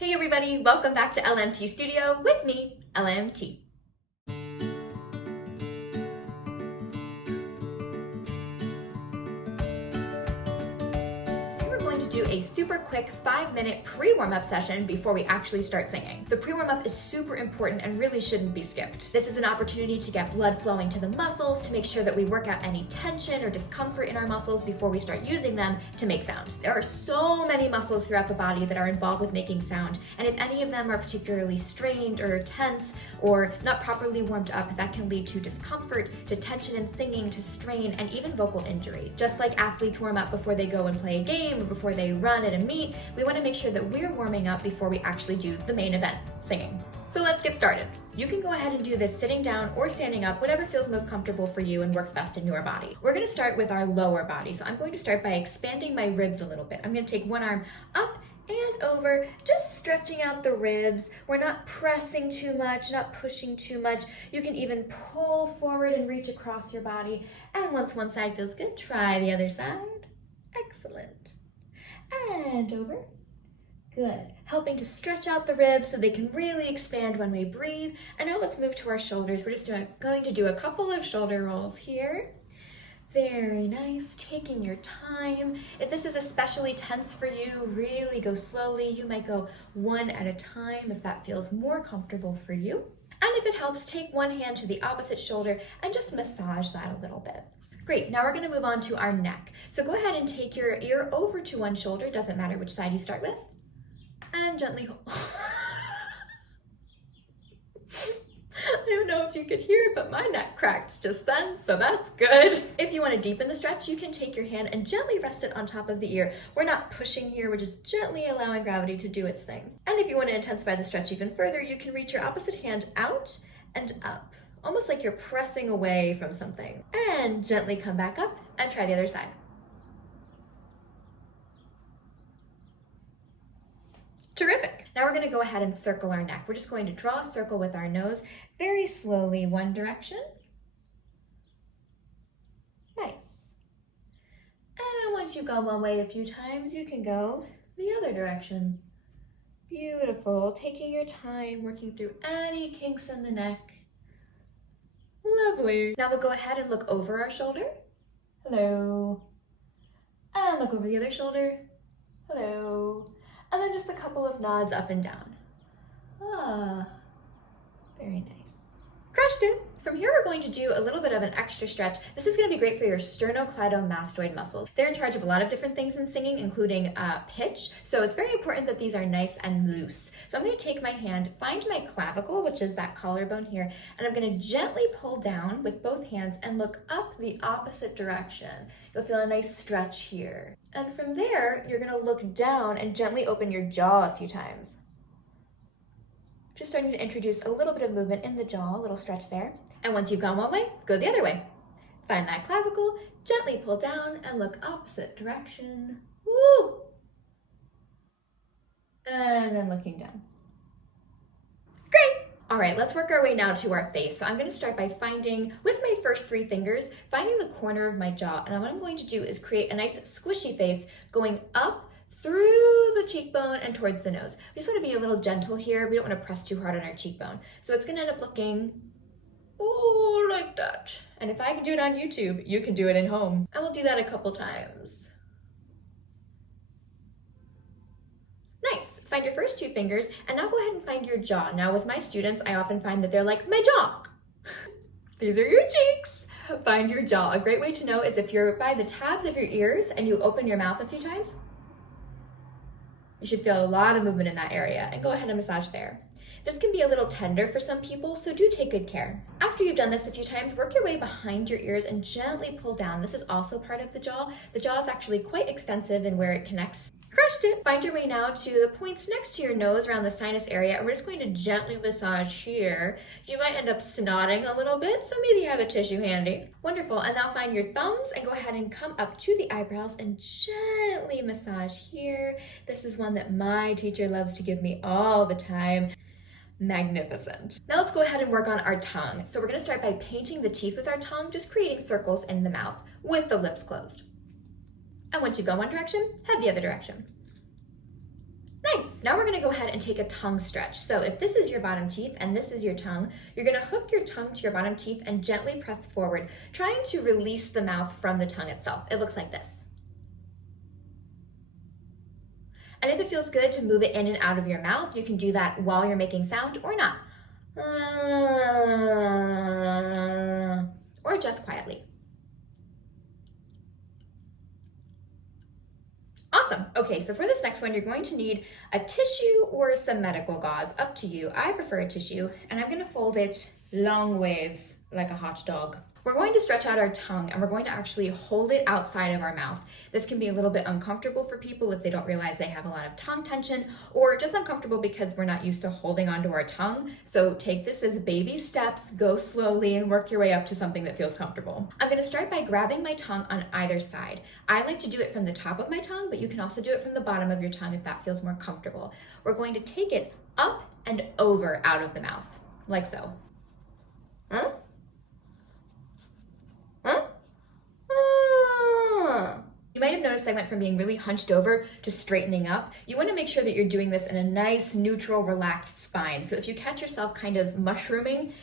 Hey everybody, welcome back to LMT Studio with me, LMT. Do a super quick 5-minute pre-warm-up session before we actually start singing. The pre-warm-up is super important and really shouldn't be skipped. This is an opportunity to get blood flowing to the muscles, to make sure that we work out any tension or discomfort in our muscles before we start using them to make sound. There are so many muscles throughout the body that are involved with making sound, and if any of them are particularly strained or tense or not properly warmed up, that can lead to discomfort, to tension in singing, to strain, and even vocal injury. Just like athletes warm up before they go and play a game or before they run at a meet, we want to make sure that we're warming up before we actually do the main event, singing. So let's get started. You can go ahead and do this sitting down or standing up, whatever feels most comfortable for you and works best in your body. We're going to start with our lower body. So I'm going to start by expanding my ribs a little bit. I'm going to take one arm up and over, just stretching out the ribs. We're not pressing too much, not pushing too much. You can even pull forward and reach across your body. And once one side feels good, try the other side. Excellent. And over. Good. Helping to stretch out the ribs so they can really expand when we breathe. And now let's move to our shoulders. We're just going to do a couple of shoulder rolls here. Very nice, taking your time. If this is especially tense for you, really go slowly. You might go one at a time if that feels more comfortable for you. And if it helps, take one hand to the opposite shoulder and just massage that a little bit. Great, now we're gonna move on to our neck. So go ahead and take your ear over to one shoulder, doesn't matter which side you start with, and gently hold. I don't know if you could hear it, but my neck cracked just then, so that's good. If you want to deepen the stretch, you can take your hand and gently rest it on top of the ear. We're not pushing here, we're just gently allowing gravity to do its thing. And if you want to intensify the stretch even further, you can reach your opposite hand out and up, almost like you're pressing away from something. And gently come back up and try the other side. Terrific. Now we're going to go ahead and circle our neck. We're just going to draw a circle with our nose very slowly, one direction. Nice. And once you've gone one way a few times, you can go the other direction. Beautiful. Taking your time, working through any kinks in the neck. Lovely. Now we'll go ahead and look over our shoulder. Hello. And look over the other shoulder. Hello. And then just a couple of nods up and down. Ah, very nice. Crushed it. From here, we're going to do a little bit of an extra stretch. This is going to be great for your sternocleidomastoid muscles. They're in charge of a lot of different things in singing, including pitch. So it's very important that these are nice and loose. So I'm going to take my hand, find my clavicle, which is that collarbone here, and I'm going to gently pull down with both hands and look up the opposite direction. You'll feel a nice stretch here. And from there, you're going to look down and gently open your jaw a few times. Just starting to introduce a little bit of movement in the jaw, a little stretch there. And once you've gone one way, go the other way. Find that clavicle, gently pull down and look opposite direction. Woo! And then looking down. Great! All right, let's work our way now to our face. So I'm going to start by finding, with my first 3 fingers, finding the corner of my jaw. And what I'm going to do is create a nice squishy face going up through the cheekbone and towards the nose. We just want to be a little gentle here. We don't want to press too hard on our cheekbone. So it's going to end up looking, ooh, like that. And if I can do it on YouTube, you can do it at home. And we'll do that a couple times. Nice. Find your first 2 fingers, and now go ahead and find your jaw. Now with my students, I often find that they're like, my jaw. These are your cheeks. Find your jaw. A great way to know is if you're by the tabs of your ears and you open your mouth a few times, you should feel a lot of movement in that area, and go ahead and massage there. This can be a little tender for some people, so do take good care. After you've done this a few times, work your way behind your ears and gently pull down. This is also part of the jaw. The jaw is actually quite extensive in where it connects. Crushed it! Find your way now to the points next to your nose around the sinus area, and we're just going to gently massage here. You might end up snotting a little bit, so maybe have a tissue handy. Wonderful, and now find your thumbs and go ahead and come up to the eyebrows and gently massage here. This is one that my teacher loves to give me all the time. Magnificent. Now let's go ahead and work on our tongue. So we're going to start by painting the teeth with our tongue, just creating circles in the mouth with the lips closed. And once you go one direction, head the other direction. Nice. Now we're gonna go ahead and take a tongue stretch. So if this is your bottom teeth and this is your tongue, you're gonna hook your tongue to your bottom teeth and gently press forward, trying to release the mouth from the tongue itself. It looks like this. And if it feels good to move it in and out of your mouth, you can do that while you're making sound or not. Or just quietly. Awesome. Okay, so for this next one, you're going to need a tissue or some medical gauze, up to you. I prefer a tissue, and I'm gonna fold it long ways like a hot dog. We're going to stretch out our tongue and we're going to actually hold it outside of our mouth. This can be a little bit uncomfortable for people if they don't realize they have a lot of tongue tension, or just uncomfortable because we're not used to holding onto our tongue. So take this as baby steps, go slowly and work your way up to something that feels comfortable. I'm gonna start by grabbing my tongue on either side. I like to do it from the top of my tongue, but you can also do it from the bottom of your tongue if that feels more comfortable. We're going to take it up and over out of the mouth, like so. Huh? You might have noticed I went from being really hunched over to straightening up. You want to make sure that you're doing this in a nice, neutral, relaxed spine. So if you catch yourself kind of mushrooming,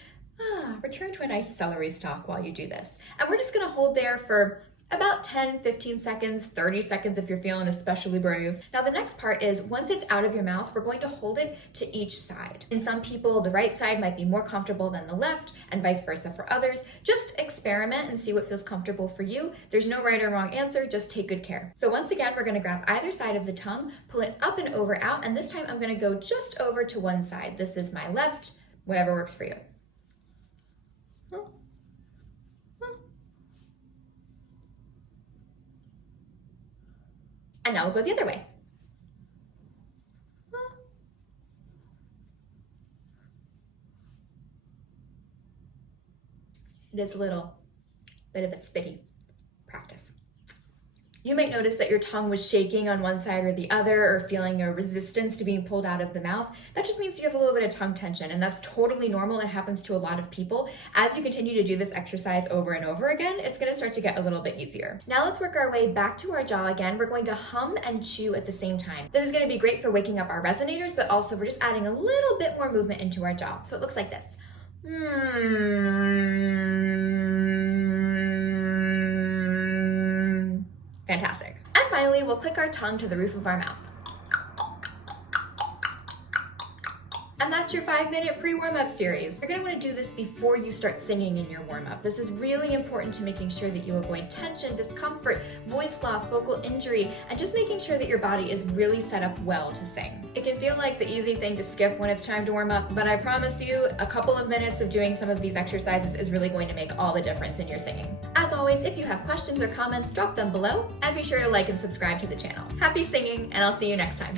return to a nice celery stalk while you do this. And we're just going to hold there for about 10, 15 seconds, 30 seconds if you're feeling especially brave. Now the next part is, once it's out of your mouth, we're going to hold it to each side. In some people, the right side might be more comfortable than the left, and vice versa for others. Just experiment and see what feels comfortable for you. There's no right or wrong answer, just take good care. So once again, we're gonna grab either side of the tongue, pull it up and over out, and this time I'm gonna go just over to one side. This is my left, whatever works for you. And now we'll go the other way. It is a little bit of a spitty practice. You might notice that your tongue was shaking on one side or the other, or feeling a resistance to being pulled out of the mouth. That just means you have a little bit of tongue tension, and that's totally normal. It happens to a lot of people. As you continue to do this exercise over and over again, it's gonna start to get a little bit easier. Now let's work our way back to our jaw again. We're going to hum and chew at the same time. This is gonna be great for waking up our resonators, but also we're just adding a little bit more movement into our jaw. So it looks like this. Fantastic. And finally, we'll click our tongue to the roof of our mouth. And that's your 5-minute pre-warm-up series. You're gonna wanna do this before you start singing in your warm-up. This is really important to making sure that you avoid tension, discomfort, voice loss, vocal injury, and just making sure that your body is really set up well to sing. It can feel like the easy thing to skip when it's time to warm up, but I promise you, a couple of minutes of doing some of these exercises is really going to make all the difference in your singing. As always, if you have questions or comments, drop them below, and be sure to like and subscribe to the channel. Happy singing, and I'll see you next time.